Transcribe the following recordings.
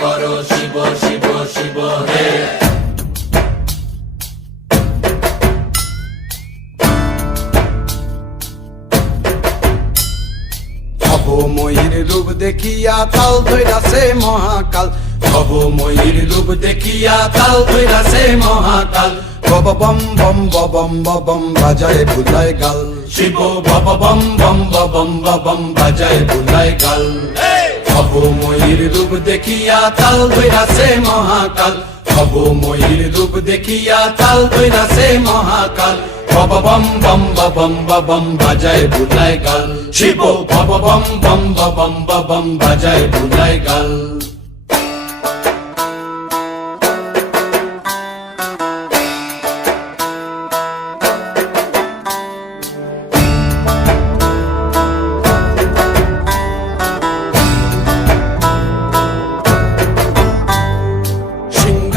করো শিব শিব শিব হে। ময়ূর রূপ দেখিয়া তাল ধৈরাছে মহাকাল। ভব ময়ূর রূপ দেখিয়া তাল ধৈরাছে মহাকাল। বব বম বম বম বম বাজায় বুলায় গাল। শিব বব বম বম বম বম বাজায় বুলায় গাল। ময়ূর রূপ দেখিয়া তাল ধৈরাছে মহাকাল। ভব ময়ূর রূপ দেখিয়া তাল ধৈরাছে মহাকাল। বব বম বম বম বম বাজায় বুঝায় গাল। শিব বব বম বম বম বম বাজায় বুঝায় গাল।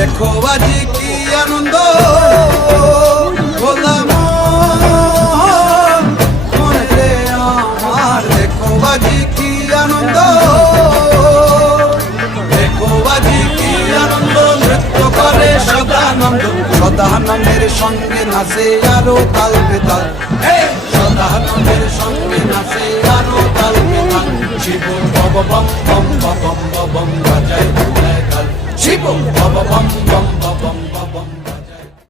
দেখো আজি কি আনন্দ। সদানন্দ। সদানন্দের সঙ্গে নাচে আরও তাল বেতাল। সদানন্দের সঙ্গে নাচে আরও তাল বেতাল। শিব বব বম বম বম বম বাজায় শিব বব বম বম বম